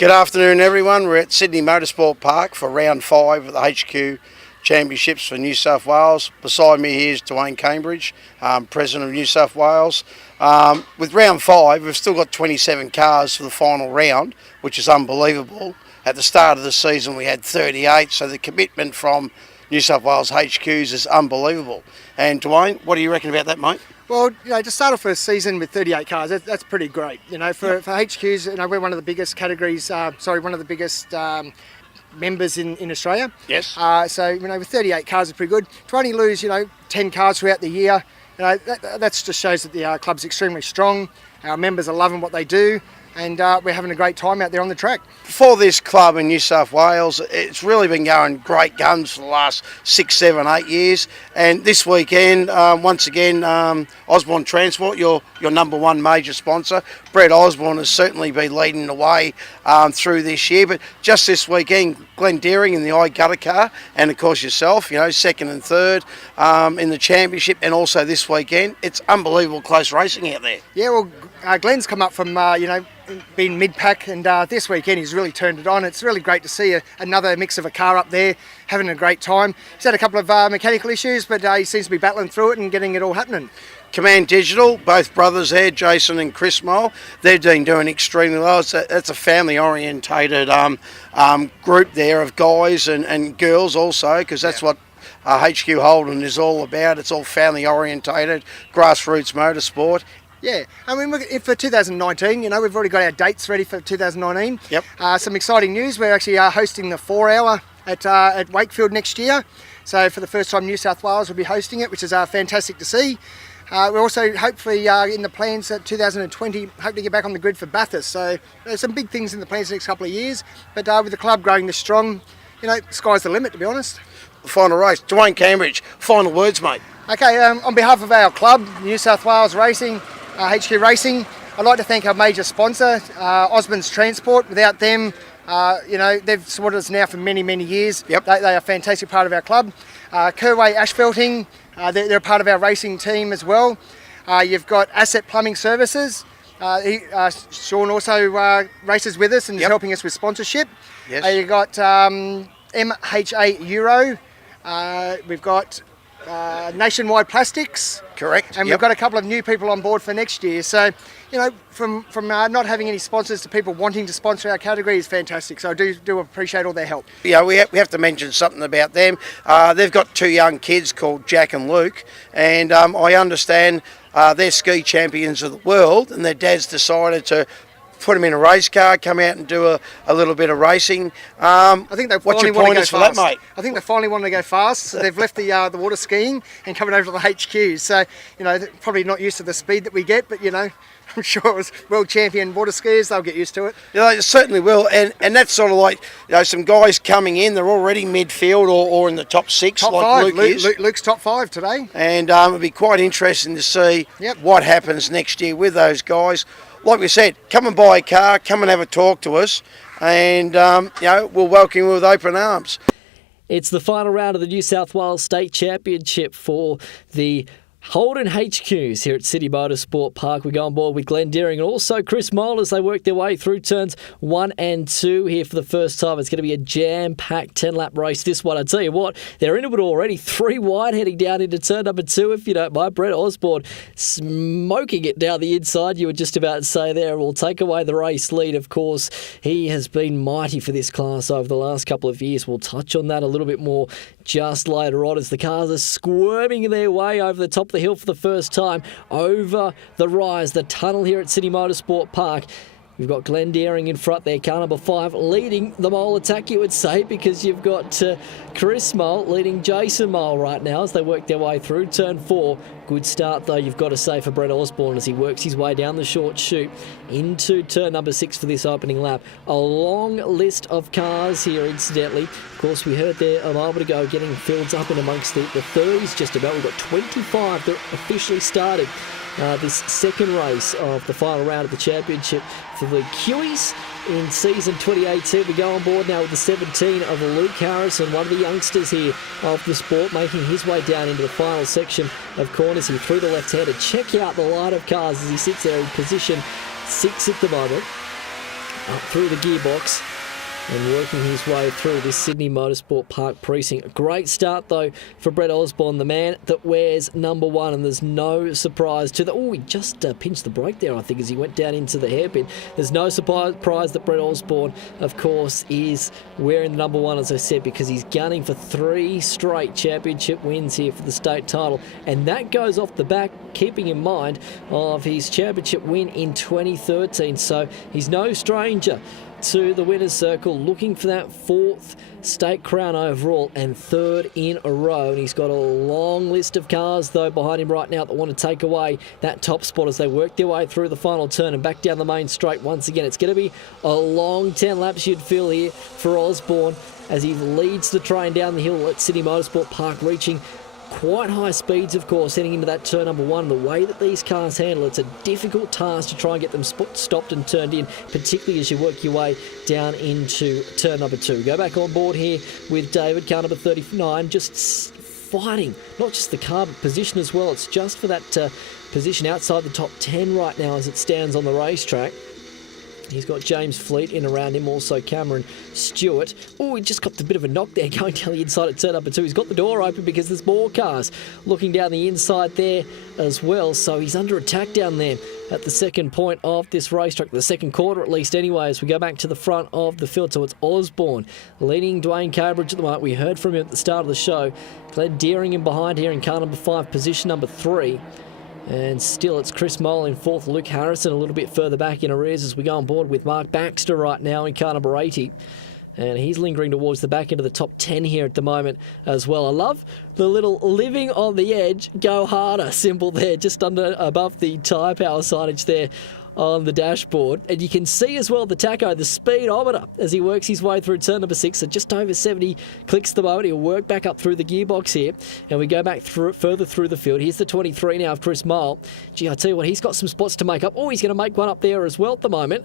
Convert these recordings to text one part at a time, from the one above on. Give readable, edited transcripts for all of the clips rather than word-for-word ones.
Good afternoon, everyone. We're at Sydney Motorsport Park for round 5 of the HQ Championships for New South Wales. Beside me here is DUANE Cambridge, President of New South Wales. With round 5, we've still got 27 cars for the final round, which is unbelievable. At the start of the season, we had 38, so the commitment from New South Wales HQs is unbelievable. And DUANE, what do you reckon about that, mate? Well, to start off a season with 38 cars, that's pretty great. For HQs, we're one of the biggest categories, one of the biggest members in Australia. Yes. So, with 38 cars is pretty good. To only lose, 10 cars throughout the year, that just shows that the club's extremely strong. Our members are loving what they do, and we're having a great time out there on the track. For this club in New South Wales, it's really been going great guns for the last 6, 7, 8 years. And this weekend, once again, Osborn Transport, your number one major sponsor. Brett Osborn has certainly been leading the way through this year. But just this weekend, Glenn Deering in the gutter car, and of course yourself, second and third in the championship, and also this weekend. It's unbelievable close racing out there. Yeah, well, Glenn's come up from, being mid-pack, and this weekend he's really turned it on. It's really great to see another mix of a car up there, having a great time. He's had a couple of mechanical issues, but he seems to be battling through it and getting it all happening. Command Digital, both brothers there, Jason and Krizmik, they've been doing extremely well. That's a family-orientated group there of guys and girls also, because that's what HQ Holden is all about. It's all family-orientated, grassroots motorsport. Yeah, for 2019, we've already got our dates ready for 2019. Yep. Some exciting news. We're actually hosting the 4-hour at Wakefield next year. So for the first time, New South Wales will be hosting it, which is fantastic to see. We're also hopefully in the plans at 2020, hope to get back on the grid for Bathurst. So there's some big things in the plans the next couple of years. But with the club growing this strong, sky's the limit, to be honest. The final race, DUANE Cambridge, final words, mate. Okay, on behalf of our club, New South Wales Racing, HQ Racing, I'd like to thank our major sponsor, Osborn's Transport. Without them, they've supported us now for many, many years. Yep. They are a fantastic part of our club. Kerway Asphalting, they're a part of our racing team as well. You've got Asset Plumbing Services. Sean also races with us and is helping us with sponsorship. Yes. You've got MHA Euro. We've got Nationwide Plastics. Correct. And we've got a couple of new people on board for next year. So, from not having any sponsors to people wanting to sponsor our category is fantastic. So I do appreciate all their help. Yeah, we have to mention something about them. They've got 2 young kids called Jack and Luke, and I understand they're ski champions of the world, and their dad's decided to put them in a race car, come out and do a little bit of racing. I think they finally want to go fast. For that, mate? I think they finally want to go fast. So they've left the water skiing and coming over to the HQs. So, they're probably not used to the speed that we get, but, I'm sure it was world champion water skiers, they'll get used to it. Yeah, they certainly will. And that's sort of like, some guys coming in, they're already midfield or in the top 6, top like 5. Luke is. Luke's top 5 today. And it'll be quite interesting to see what happens next year with those guys. Like we said, come and buy a car, come and have a talk to us, and we'll welcome you with open arms. It's the final round of the New South Wales State Championship for the Holden HQs here at City Motorsport Park. We go on board with Glenn Deering and also Chris Moll as they work their way through turns 1 and 2 here for the first time. It's going to be a jam-packed 10-lap race, this one. I tell you what, they're into it already. 3 wide heading down into turn number 2, if you don't mind. Brett Osborn smoking it down the inside, you were just about to say there. Will take away the race lead, of course. He has been mighty for this class over the last couple of years. We'll touch on that a little bit more just later on as the cars are squirming their way over the top of the hill for the first time over the rise, the tunnel here at City Motorsport Park. You've got Glenn Deering in front there, car number 5, leading the MOLLE attack, you would say, because you've got Chris Moll leading Jason Moll right now as they work their way through turn 4. Good start, though, you've got to say, for Brett Osborn as he works his way down the short chute into turn number 6 for this opening lap. A long list of cars here, incidentally. Of course, we heard there a moment ago getting filled up in amongst the 30s just about. We've got 25 that officially started this second race of the final round of the championship for the Kiwis in season 2018. We go on board now with the 17 of Luke Harrison, one of the youngsters here of the sport, making his way down into the final section of corners here through the left-hander. Check out the line of cars as he sits there in position 6 at the moment. up through the gearbox and working his way through this Sydney Motorsport Park precinct. A great start, though, for Brett Osborne, the man that wears number 1, and there's no surprise to the... Oh, he just pinched the brake there, I think, as he went down into the hairpin. There's no surprise that Brett Osborne, of course, is wearing the number 1, as I said, because he's gunning for 3 straight championship wins here for the state title, and that goes off the back, keeping in mind of his championship win in 2013, so he's no stranger to the winner's circle, looking for that 4th state crown overall and 3rd in a row. And he's got a long list of cars, though, behind him right now that want to take away that top spot as they work their way through the final turn and back down the main straight once again. It's going to be a long 10 laps, you'd feel, here for Osborne as he leads the train down the hill at Sydney Motorsport Park, reaching quite high speeds, of course, heading into that turn number 1. The way that these cars handle, it's a difficult task to try and get them stopped and turned in, particularly as you work your way down into turn number 2. Go back on board here with David, car number 39, just fighting, not just the car, but position as well. It's just for that position outside the top 10 right now as it stands on the racetrack. He's got James Fleet in around him, also Cameron Stewart. Oh, he just got a bit of a knock there going down the inside at turn number 2. He's got the door open because there's more cars looking down the inside there as well. So he's under attack down there at the second point of this racetrack, the second quarter at least anyway, as we go back to the front of the field. So it's Osborne leading DUANE Cambridge at the moment. We heard from him at the start of the show. Glenn Deering in behind here in car number 5, position number 3. And still it's Chris Molle in 4th, Luke Harrison a little bit further back in arrears as we go on board with Mark Baxter right now in car number 80. And he's lingering towards the back end of the top 10 here at the moment as well. I love the little living on the edge, go harder symbol there, just above the tyre power signage there on the dashboard. And you can see as well the tacho, the speedometer, as he works his way through turn number 6. So just over 70 clicks the moment. He'll work back up through the gearbox here. And we go back further through the field. Here's the 23 now of Chris Molle. Gee, I tell you what, he's got some spots to make up. Oh, he's going to make one up there as well at the moment.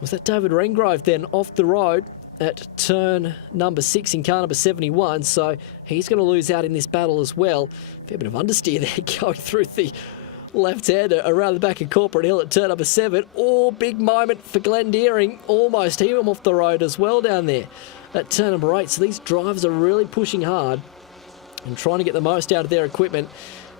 Was that David Rengrove then off the road at turn number 6 in car number 71? So he's going to lose out in this battle as well. Fair bit of understeer there going through the left-hander around the back of Corporate Hill at turn number 7. Oh, big moment for Glenn Deering. Almost him off the road as well down there at turn number 8. So these drivers are really pushing hard and trying to get the most out of their equipment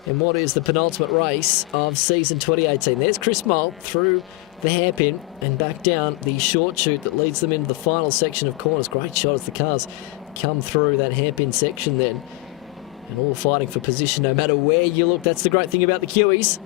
in what is the penultimate race of season 2018. There's Chris Molle through the hairpin and back down the short chute that leads them into the final section of corners. Great shot as the cars come through that hairpin section then. And all fighting for position no matter where you look. That's the great thing about the Kiwis.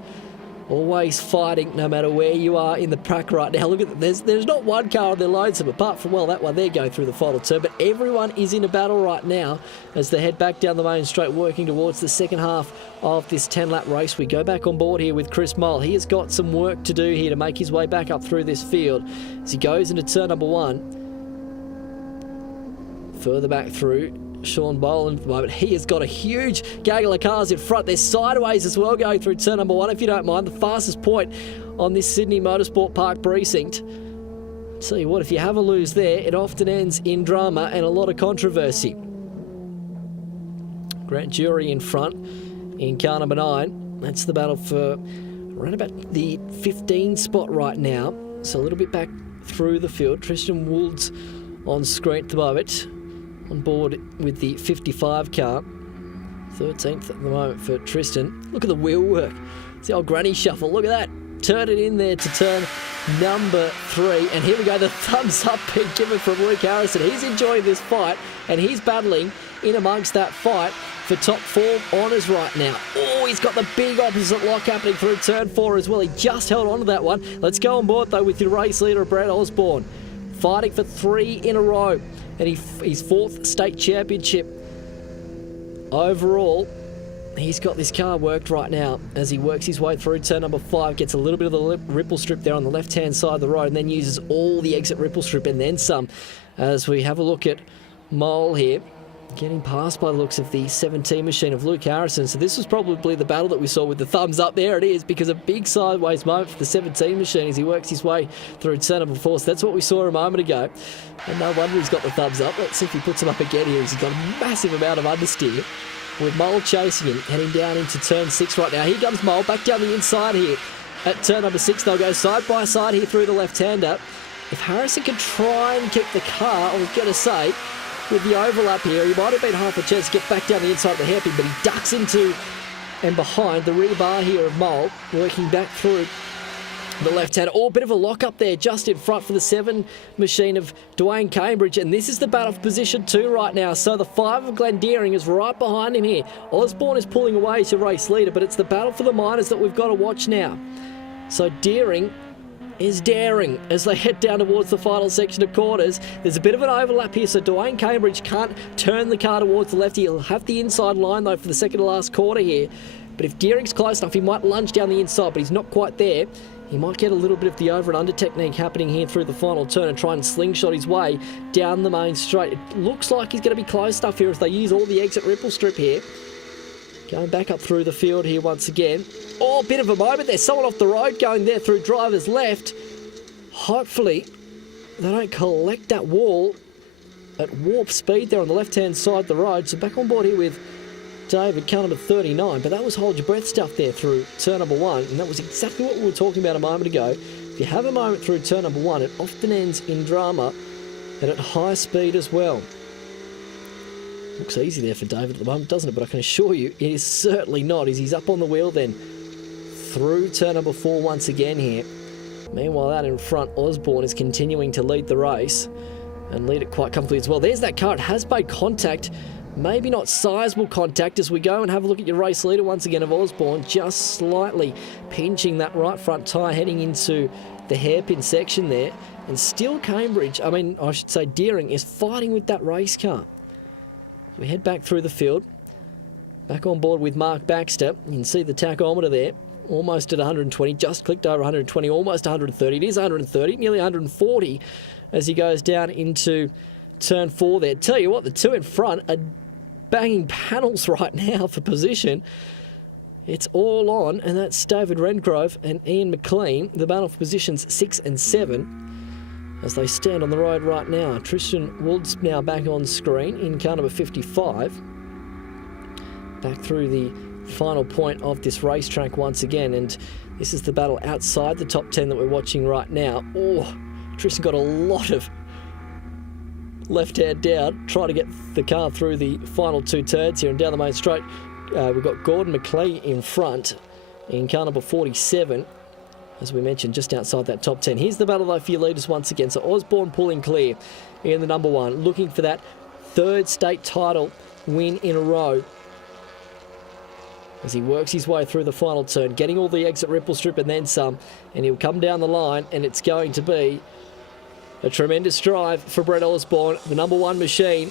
Always fighting no matter where you are in the pack right now. Look at that. There's not one car on their lonesome apart from, well, that one there going through the final turn. But everyone is in a battle right now as they head back down the main straight, working towards the second half of this 10-lap race. We go back on board here with Chris Molle. He has got some work to do here to make his way back up through this field as he goes into turn number 1. Further back through Sean Boland at the moment. He has got a huge gaggle of cars in front. They're sideways as well going through turn number 1, if you don't mind. The fastest point on this Sydney Motorsport Park precinct. Tell you what, if you have a lose there, it often ends in drama and a lot of controversy. Grant Jury in front in car number 9. That's the battle for around about the 15 spot right now. So a little bit back through the field. Tristan Wolds on screen at the moment, on board with the 55 car. 13th at the moment for Tristan. Look at the wheel work. It's the old granny shuffle. Look at that. Turn it in there to turn number 3. And here we go. The thumbs up being given from Luke Harrison. He's enjoying this fight and he's battling in amongst that fight for top 4 honours right now. Oh, he's got the big opposite lock happening through turn 4 as well. He just held on to that one. Let's go on board though with your race leader, Brett Osborne. Fighting for 3 in a row. And his 4th state championship overall. He's got this car worked right now as he works his way through turn number 5, gets a little bit of the ripple strip there on the left-hand side of the road, and then uses all the exit ripple strip and then some as we have a look at Molle here. Getting past by the looks of the 17 machine of Luke Harrison. So this was probably the battle that we saw with the thumbs up. There it is, because a big sideways moment for the 17 machine as he works his way through turn number 4. So that's what we saw a moment ago. And no wonder he's got the thumbs up. Let's see if he puts him up again here. He's got a massive amount of understeer with Molle chasing him, heading down into turn 6 right now. Here comes Molle back down the inside here at turn number 6. They'll go side by side here through the left-hander. If Harrison can try and keep the car, I was going to say, with the overlap here, he might have been half a chance to get back down the inside of the hairpin, but he ducks into and behind the rear bar here of MOLLE, working back through the left-hand. Oh, bit of a lock-up there just in front for the 7 machine of DUANE Cambridge, and this is the battle for position 2 right now. So the 5 of Glendeering is right behind him here. Osborne is pulling away as your race leader, but it's the battle for the minors that we've got to watch now. So Deering is daring as they head down towards the final section of corners. There's a bit of an overlap here, so DUANE Cambridge can't turn the car towards the left. He'll have the inside line, though, for the second to last quarter here. But if Deering's close enough, he might lunge down the inside, but he's not quite there. He might get a little bit of the over and under technique happening here through the final turn and try and slingshot his way down the main straight. It looks like he's going to be close enough here as they use all the exit ripple strip here. Going back up through the field here once again. Oh, bit of a moment. There's someone off the road going there through driver's left. Hopefully they don't collect that wall at warp speed there on the left-hand side of the road. So back on board here with David, car number 39, but that was hold your breath stuff there through turn number 1, and that was exactly what we were talking about a moment ago. If you have a moment through turn number 1, it often ends in drama and at high speed as well. Looks easy there for David at the moment, doesn't it? But I can assure you, it is certainly not, as he's up on the wheel then through turn number 4 once again here. Meanwhile, out in front, Osborne is continuing to lead the race and lead it quite comfortably as well. There's that car. It has made contact. Maybe not sizable contact as we go and have a look at your race leader once again of Osborne, just slightly pinching that right front tyre heading into the hairpin section there. And still Cambridge, I should say Deering, is fighting with that race car. So we head back through the field, back on board with Mark Baxter. You can see the tachometer there, almost at 120, just clicked over 120, almost 130. It is 130, nearly 140 as he goes down into turn 4 there. Tell you what, the 2 in front are banging panels right now for position. It's all on, and that's David Redgrove and Ian McLean, the battle for positions 6 and 7 as they stand on the road right now. Tristan WOLDS now back on screen in car number 55. Back through the final point of this racetrack once again, and this is the battle outside the top 10 that we're watching right now. Oh, Tristan got a lot of left hand down, trying to get the car through the final 2 turns here and down the main straight. We've got Gordon McLean in front in car number 47, as we mentioned, just outside that top 10. Here's the battle though for your leaders once again. So Osborne pulling clear in the number 1, looking for that 3rd state title win in a row as he works his way through the final turn, getting all the exit ripple strip and then some, and he'll come down the line, and it's going to be a tremendous drive for Brett Osborne, the number 1 machine.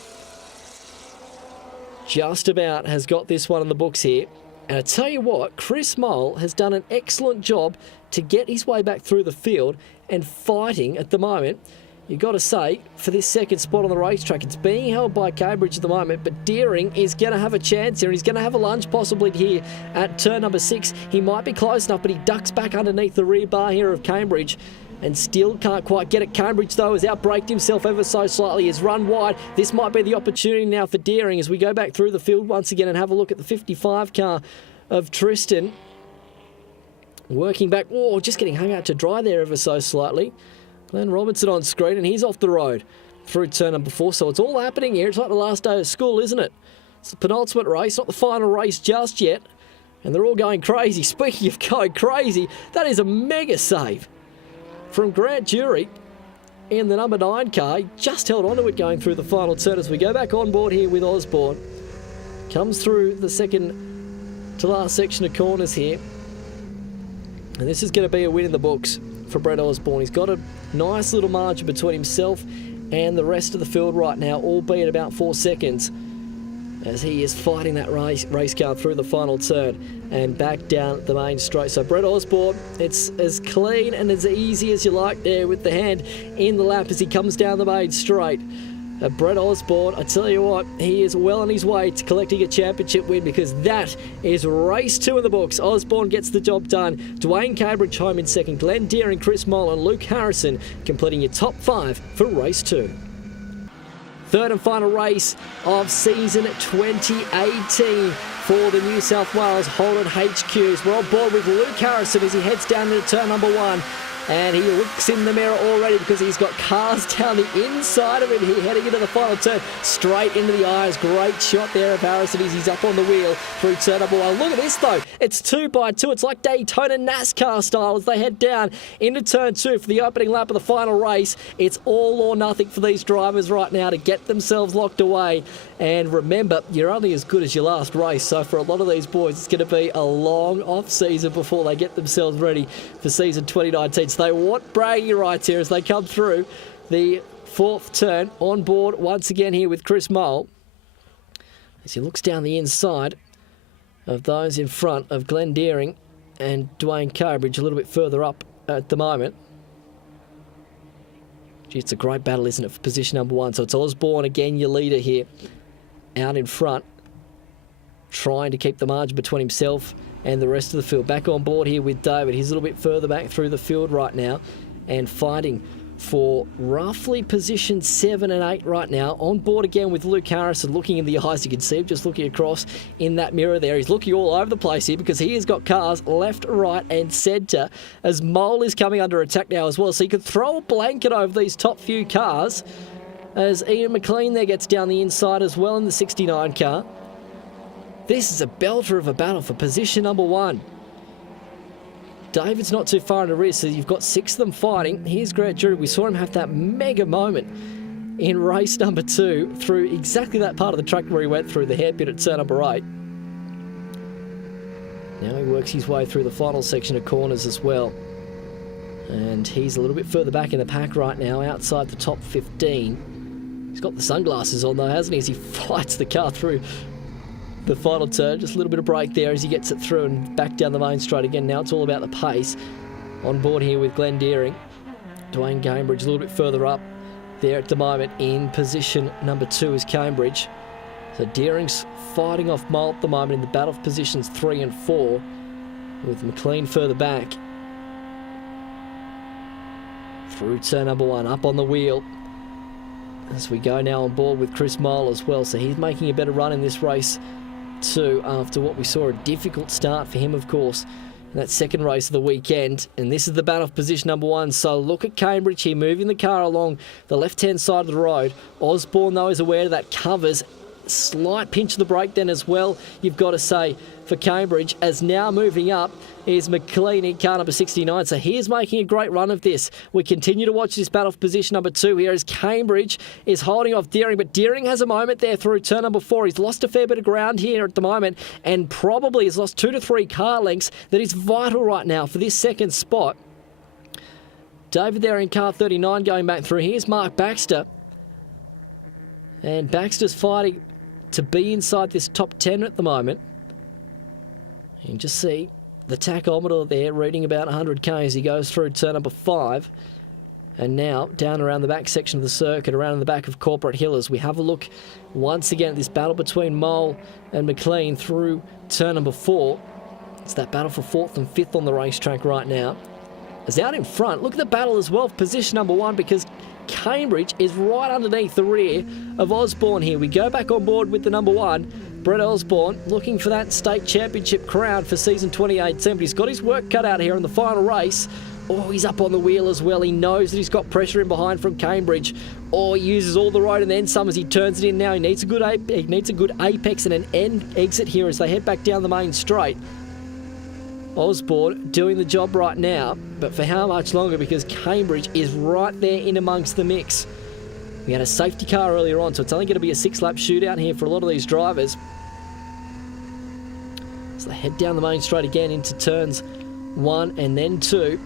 Just about has got this one in the books here. And I tell you what, Chris Molle has done an excellent job to get his way back through the field and fighting at the moment. You've got to say, for this second spot on the racetrack, it's being held by Cambridge at the moment, but Deering is going to have a chance here. He's going to have a lunge possibly here at turn number 6. He might be close enough, but he ducks back underneath the rear bar here of Cambridge and still can't quite get it. Cambridge, though, has outbraked himself ever so slightly. He's run wide. This might be the opportunity now for Deering as we go back through the field once again and have a look at the 55 car of Tristan. Working back. Oh, just getting hung out to dry there ever so slightly. Glenn Robertson on screen, and he's off the road through turn number 4. So it's all happening here. It's like the last day of school, isn't it? It's the penultimate race, not the final race just yet. And they're all going crazy. Speaking of going crazy, that is a mega save from Grant Jury in the number 9 car. He just held onto it going through the final turn as we go back on board here with Osborne. Comes through the second to last section of corners here. And this is going to be a win in the books for Brett Osborne. He's got a nice little margin between himself and the rest of the field right now, albeit about 4 seconds, as he is fighting that race car through the final turn and back down the main straight. So Brett Osborne, it's as clean and as easy as you like there with the hand in the lap as he comes down the main straight. Brett Osborne, I tell you what, he is well on his way to collecting a championship win, because that is race 2 in the books. Osborne gets the job done. DUANE Cambridge home in second. Glenn Deering, Chris Molle and Luke Harrison completing your top 5 for race 2. Third and final race of season 2018 for the New South Wales Holden HQs. We're on board with Luke Harrison as he heads down into turn number 1. And he looks in the mirror already because he's got cars down the inside of him here, heading into the final turn, straight into the eyes. Great shot there of Harrison as he's up on the wheel through turn number 1. Look at this though, it's 2 by 2. It's like Daytona NASCAR style as they head down into turn 2 for the opening lap of the final race. It's all or nothing for these drivers right now to get themselves locked away. And remember, you're only as good as your last race, so for a lot of these boys, it's going to be a long off-season before they get themselves ready for season 2019. So they want bragging rights here as they come through the 4th turn. On board once again here with Chris Molle as he looks down the inside of those in front of Glenn Deering and Dwayne Cambridge a little bit further up at the moment. Gee, it's a great battle, isn't it, for position number 1. So it's Osborne again, your leader here, out in front, trying to keep the margin between himself and the rest of the field. Back on board here with David. He's a little bit further back through the field right now and fighting for roughly position 7 and 8 right now. On board again with Luke Harrison, looking in the eyes. You can see him just looking across in that mirror there. He's looking all over the place here because he has got cars left, right and centre as Molle is coming under attack now as well. So he could throw a blanket over these top few cars as Ian McLean there gets down the inside as well in the 69 car. This is a belter of a battle for position number 1. David's not too far in the rear, so you've got 6 of them fighting. Here's Grant Drury. We saw him have that mega moment in race number 2 through exactly that part of the track where he went through the hairpin at turn number 8. Now he works his way through the final section of corners as well. And he's a little bit further back in the pack right now, outside the top 15. He's got the sunglasses on though, hasn't he, as he fights the car through the final turn. Just a little bit of brake there as he gets it through and back down the main straight again. Now it's all about the pace. On board here with Glenn Deering. Dwayne Cambridge a little bit further up there at the moment in position number 2 is Cambridge. So Deering's fighting off Molle at the moment in the battle for positions 3 and 4 with McLean further back. Through turn number 1, up on the wheel. As we go now on board with Chris Molle as well. So he's making a better run in this race too after what we saw a difficult start for him, of course, in that second race of the weekend. And this is the battle for position number 1. So look at Cambridge here moving the car along the left-hand side of the road. Osborne, though, is aware that covers. Slight pinch of the brake then as well, you've got to say, for Cambridge, as now moving up is McLean in car number 69. So he is making a great run of this. We continue to watch this battle for position number 2 here as Cambridge is holding off Deering, but Deering has a moment there through turn number 4. He's lost a fair bit of ground here at the moment and probably has lost 2 to 3 car lengths that is vital right now for this second spot. David there in car 39 going back through. Here's Mark Baxter. And Baxter's fighting to be inside this top 10 at the moment. You can just see the tachometer there reading about 100k as he goes through turn number 5. And now down around the back section of the circuit, around in the back of Corporate Hill, as we have a look once again at this battle between Molle and McLean through turn number 4. It's that battle for 4th and 5th on the racetrack right now. As out in front, look at the battle as well for position number 1 because Cambridge is right underneath the rear of Osborne here. We go back on board with the number 1, Brett Osborne, looking for that state championship crown for season 2018. But he's got his work cut out here in the final race. Oh, he's up on the wheel as well. He knows that he's got pressure in behind from Cambridge. Oh, he uses all the road and then some as he turns it in now. He needs a good apex and an end exit here as they head back down the main straight. Osborne doing the job right now, but for how much longer? Because Cambridge is right there in amongst the mix. We had a safety car earlier on, so it's only going to be a 6-lap shootout here for a lot of these drivers. So they head down the main straight again into turns 1 and then 2.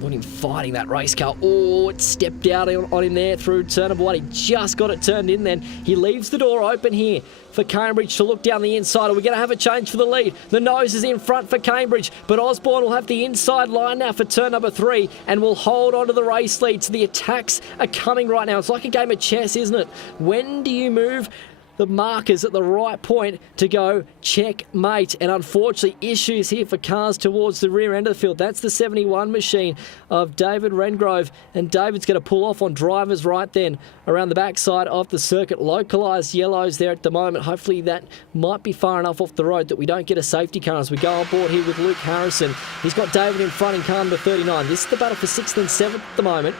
Look at him fighting that race car. Oh, it stepped out on him there through turn number 1. He just got it turned in then. He leaves the door open here for Cambridge to look down the inside. Are we going to have a change for the lead? The nose is in front for Cambridge, but Osborne will have the inside line now for turn number 3 and will hold on to the race lead. So the attacks are coming right now. It's like a game of chess, isn't it? When do you move the markers at the right point to go checkmate. And unfortunately, issues here for cars towards the rear end of the field. That's the 71 machine of David Rengrove, and David's going to pull off on drivers right then around the backside of the circuit. Localised yellows there at the moment. Hopefully that might be far enough off the road that we don't get a safety car as we go on board here with Luke Harrison. He's got David in front in car number 39. This is the battle for 6th and 7th at the moment.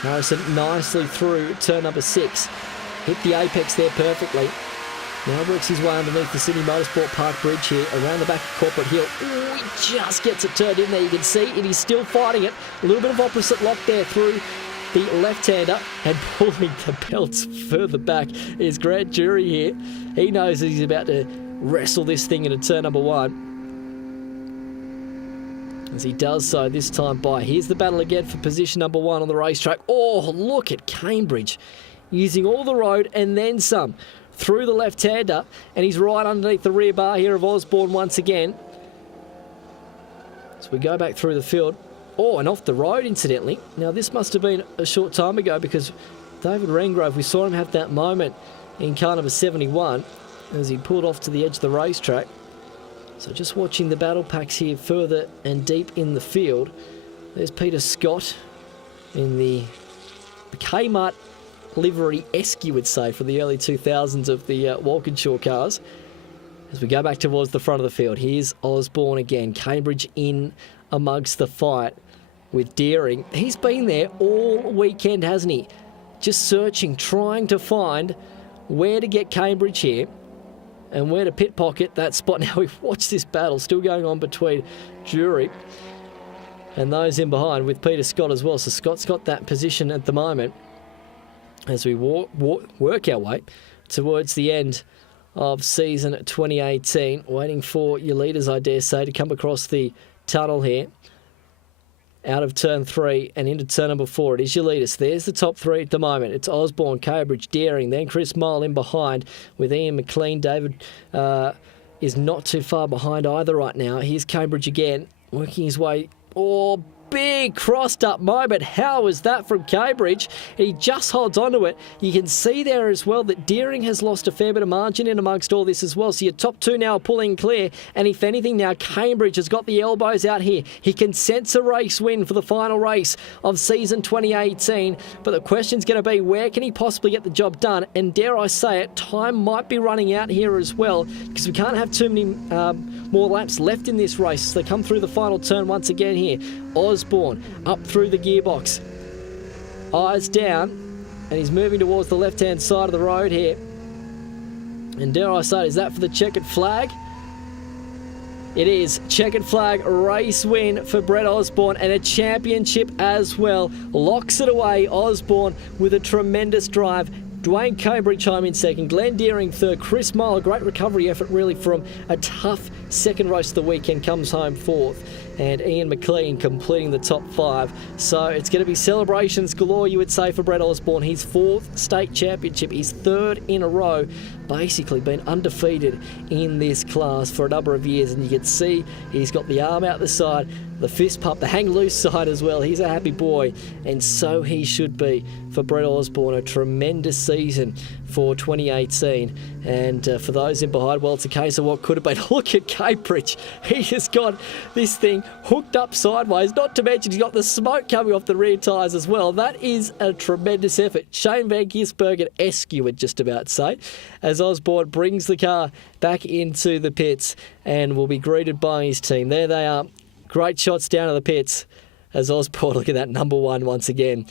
Harrison nicely through turn number 6. Hit the apex there perfectly. Now works his way underneath the Sydney Motorsport Park Bridge here, around the back of Corporate Hill. Ooh, he just gets it turned in there. You can see it. He's still fighting it. A little bit of opposite lock there through the left-hander, and pulling the belts further back is Grant Jury here. He knows that he's about to wrestle this thing into turn number 1. As he does so this time by. Here's the battle again for position number 1 on the racetrack. Oh, look at Cambridge. Using all the road and then some through the left-hander, and he's right underneath the rear bar here of Osborne once again. So we go back through the field. Oh, and off the road, incidentally. Now, this must have been a short time ago, because David Rengrove, we saw him have that moment in car number 71 as he pulled off to the edge of the racetrack. So just watching the battle packs here further and deep in the field. There's Peter Scott in the Kmart livery-esque, you would say, for the early 2000s of the Walkinshaw cars. As we go back towards the front of the field, here's Osborne again. Cambridge in amongst the fight with Deering. He's been there all weekend, hasn't he? Just searching, trying to find where to get Cambridge here and where to pit pocket that spot. Now we've watched this battle still going on between Jury and those in behind with Peter Scott as well. So Scott's got that position at the moment as we work our way towards the end of season 2018. Waiting for your leaders, I dare say, to come across the tunnel here. Out of turn 3 and into turn number 4. It is your leaders. There's the top 3 at the moment. It's Osborne, Cambridge, Deering, then Chris Molle in behind with Ian McLean. David is not too far behind either right now. Here's Cambridge again, working his way. Oh, big crossed up moment. How was that from Cambridge? He just holds onto it. You can see there as well that Deering has lost a fair bit of margin in amongst all this as well. So your top 2 now are pulling clear. And if anything now, Cambridge has got the elbows out here. He can sense a race win for the final race of season 2018. But the question's going to be, where can he possibly get the job done? And dare I say it, time might be running out here as well, because we can't have too many more laps left in this race. So they come through the final turn once again here. Osborne up through the gearbox, eyes down, and he's moving towards the left-hand side of the road here. And dare I say, is that for the checkered flag? It is. Checkered flag, race win for Brett Osborne, and a championship as well. Locks it away, Osborne, with a tremendous drive. DUANE Cambridge home in second, Glenn Deering third, Chris Molle, a great recovery effort really from a tough second race of the weekend, comes home fourth, and Ian McLean completing the top 5. So it's going to be celebrations galore, you would say, for Brett Osborne. His 4th state championship, his 3rd in a row, basically been undefeated in this class for a number of years, and you can see he's got the arm out the side, the fist pump, the hang loose side as well. He's a happy boy, and so he should be for Brett Osborne. A tremendous season for 2018, and for those in behind, well, it's a case of what could have been. Look at Cambridge. He has got this thing hooked up sideways, not to mention he's got the smoke coming off the rear tyres as well. That is a tremendous effort. Shane Van Gisbergen-esque, you would just about say, as Osborne brings the car back into the pits and will be greeted by his team. There they are. Great shots down to the pits as Osborne, look at that, number 1 once again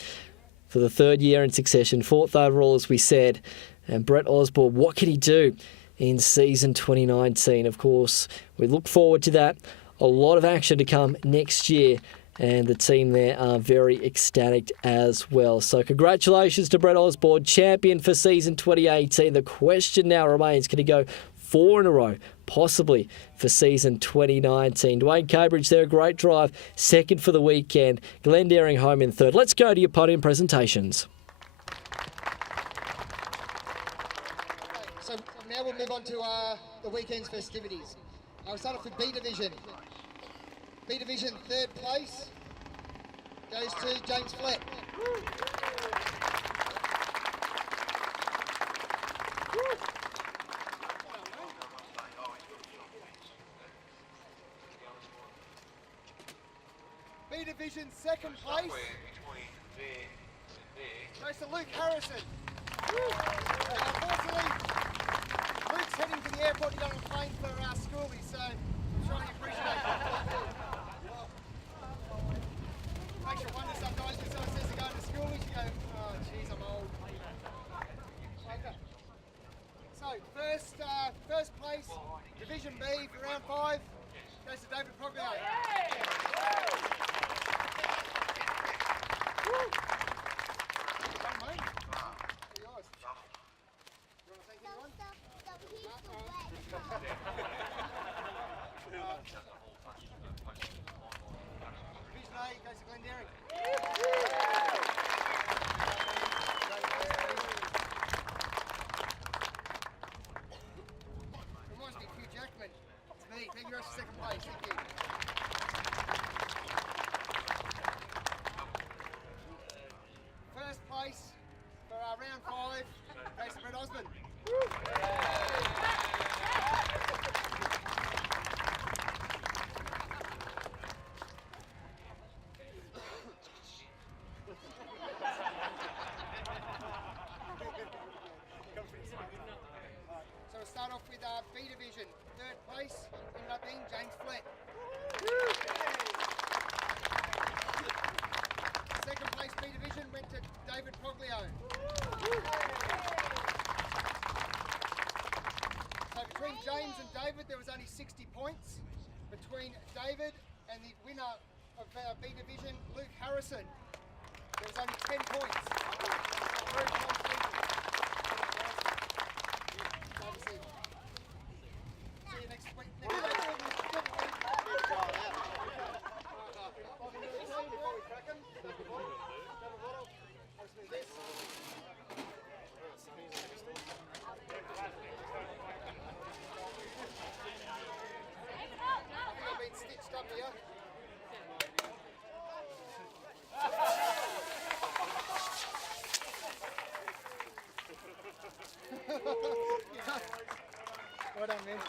for the 3rd year in succession, 4th overall as we said. And Brett Osborne, what can he do in season 2019? Of course, we look forward to that. A lot of action to come next year, and the team there are very ecstatic as well. So congratulations to Brett Osborne, champion for season 2018. The question now remains, can he go 4 in a row, possibly, for season 2019? DUANE Cambridge there, a great drive, 2nd for the weekend. Glenn Deering home in 3rd. Let's go to your podium presentations. So now we'll move on to the weekend's festivities. We'll start off with B Division. B Division 3rd place goes to James Flett. Division second place goes to Luke Harrison. Unfortunately, Luke's heading to the airport to go on a plane for schoolies, so I'm sure he appreciates it. Makes you wonder sometimes when someone says they're going to schoolies, you go, oh jeez, I'm old. Okay. So, first place, Division B for round 5, goes to David Proglio. Division A goes to Glenn Deering. Reminds me of Hugh Jackman. It's me. Thank you very much for second place. Thank you. First place for round 5 goes to Brett Osborne. So we'll start off with B Division. Third place ended up being James Flett. Second place B Division went to David Proglio. So between James and David there was only 60 points. Between David and the winner of B Division, Luke Harrison, there was only 10 points. Very close. See you next week. I think I've been stitched up here. Well done, man.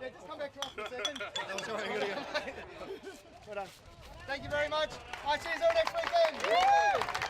Yeah, just come back to us for a second. Well done. Thank you very much. I'll see you all next weekend.